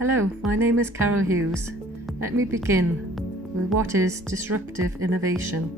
Hello, my name is Carol Hughes. Let me begin with what is disruptive innovation.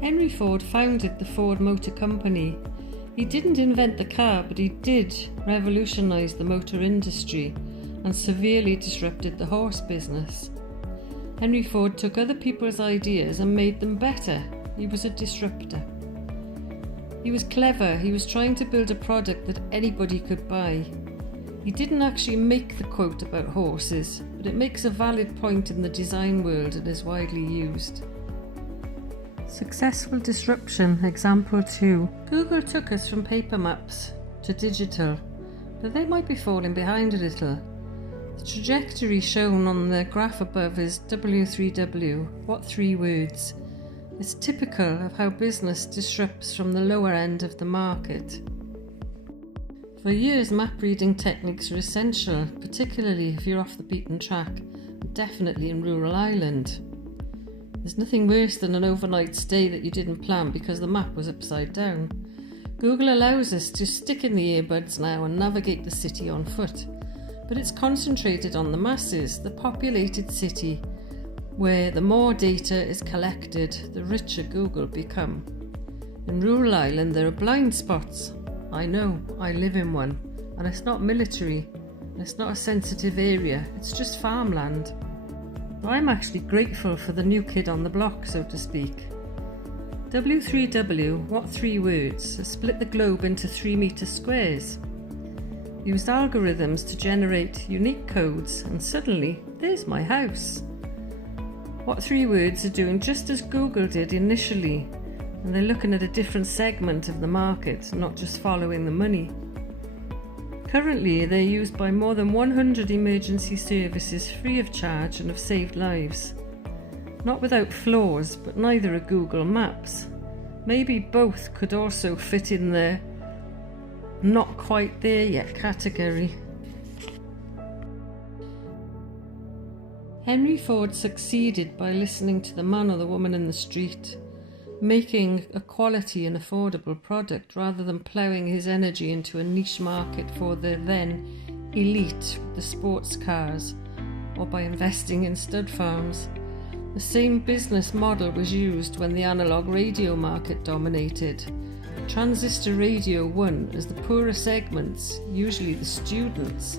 Henry Ford founded the Ford Motor Company. He didn't invent the car, but he did revolutionise the motor industry and severely disrupted the horse business. Henry Ford took other people's ideas and made them better. He was a disruptor. He was clever. He was trying to build a product that anybody could buy. He didn't actually make the quote about horses, but it makes a valid point in the design world and is widely used. Successful disruption, example 2. Google took us from paper maps to digital, but they might be falling behind a little. The trajectory shown on the graph above is W3W, what 3 words? It's typical of how business disrupts from the lower end of the market. For years, map reading techniques are essential, particularly if you're off the beaten track, and definitely in rural Ireland. There's nothing worse than an overnight stay that you didn't plan because the map was upside down. Google allows us to stick in the earbuds now and navigate the city on foot, but it's concentrated on the masses, the populated city, where the more data is collected, the richer Google become. In rural Ireland there are blind spots. I know, I live in one, and it's not military, and it's not a sensitive area, it's just farmland. I'm actually grateful for the new kid on the block, so to speak. W3W, what 3 words, has split the globe into 3-metre squares. Used algorithms to generate unique codes, and suddenly, there's my house. What 3 words are doing just as Google did initially, and they're looking at a different segment of the market, not just following the money. Currently, they're used by more than 100 emergency services free of charge and have saved lives. Not without flaws, but neither are Google Maps. Maybe both could also fit in the not quite there yet category. Henry Ford succeeded by listening to the man or the woman in the street, making a quality and affordable product rather than ploughing his energy into a niche market for the then elite, the sports cars, or by investing in stud farms. The same business model was used when the analogue radio market dominated. Transistor radio won as the poorer segments, usually the students,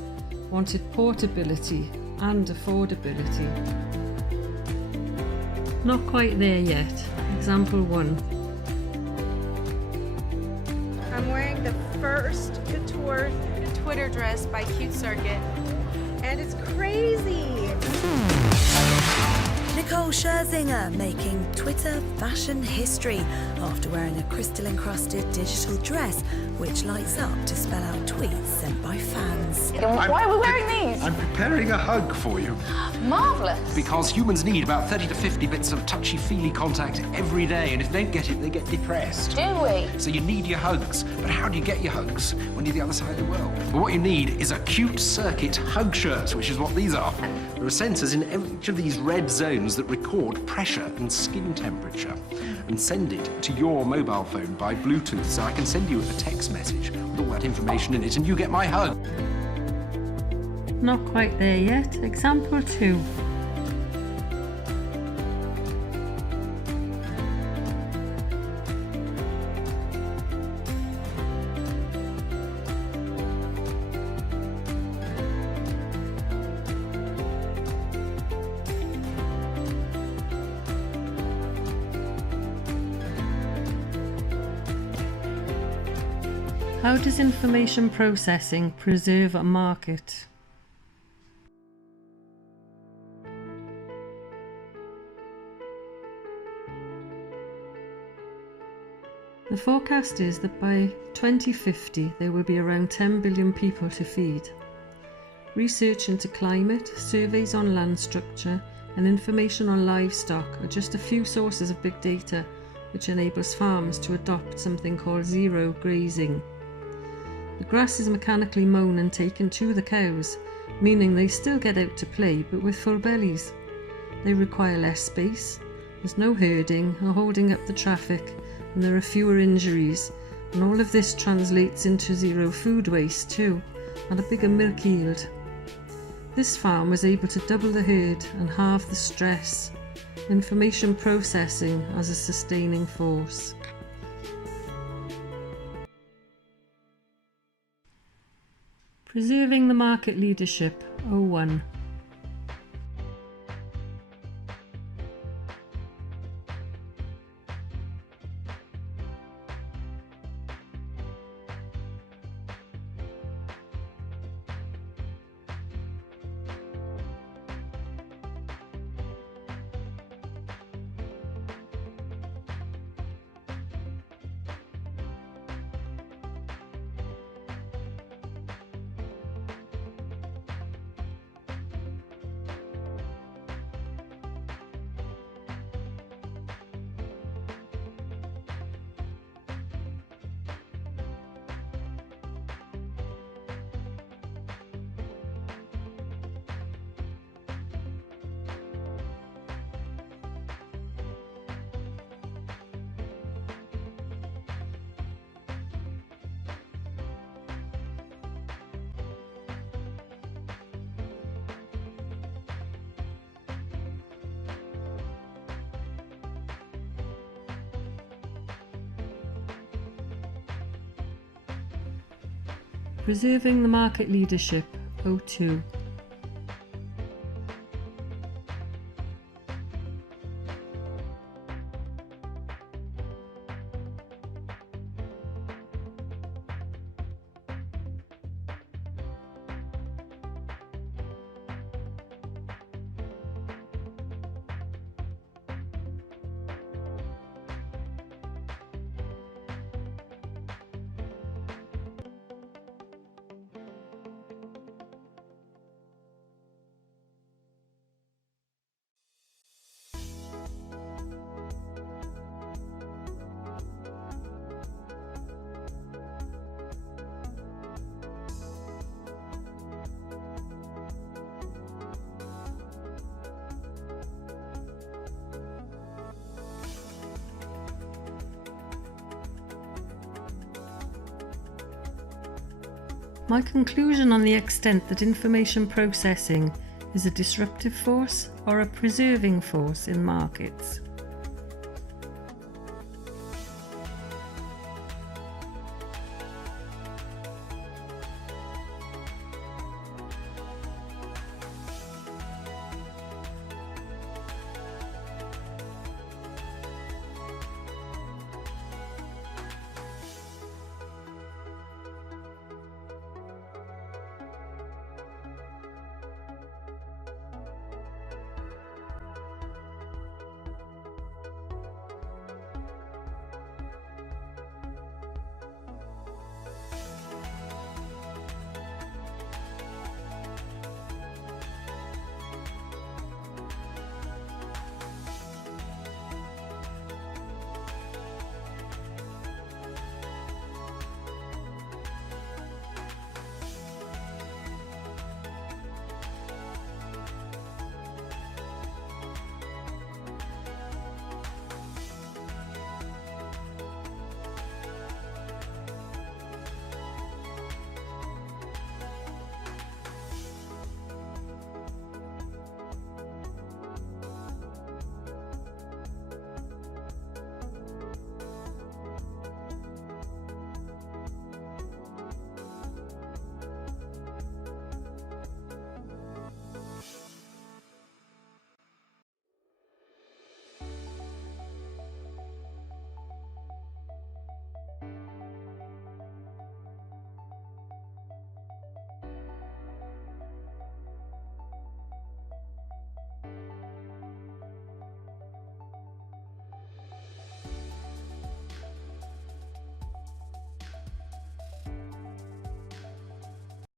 wanted portability and affordability. Not quite there yet. Example 1. I'm wearing the first couture Twitter dress by Cute Circuit, and it's crazy. Nicole Scherzinger making Twitter fashion history after wearing a crystal-encrusted digital dress which lights up to spell out tweets sent by fans. Why are we wearing these? I'm preparing a hug for you. Marvellous. Because humans need about 30 to 50 bits of touchy-feely contact every day, and if they don't get it, they get depressed. Do we? So you need your hugs. But how do you get your hugs when you're the other side of the world? Well, what you need is a Cute Circuit hug shirt, which is what these are. There are sensors in each of these red zones that record pressure and skin temperature and send it to your mobile phone by Bluetooth. So I can send you a text message with all that information in it and you get my hug. Not quite there yet. Example 2. How does information processing preserve a market? The forecast is that by 2050 there will be around 10 billion people to feed. Research into climate, surveys on land structure, and information on livestock are just a few sources of big data which enables farms to adopt something called zero grazing. The grass is mechanically mown and taken to the cows, meaning they still get out to play but with full bellies. They require less space, there's no herding or holding up the traffic, and there are fewer injuries, and all of this translates into zero food waste too, and a bigger milk yield. This farm was able to double the herd and halve the stress. Information processing as a sustaining force. Preserving the market leadership, 01. Preserving the market leadership, 02. My conclusion on the extent that information processing is a disruptive force or a preserving force in markets.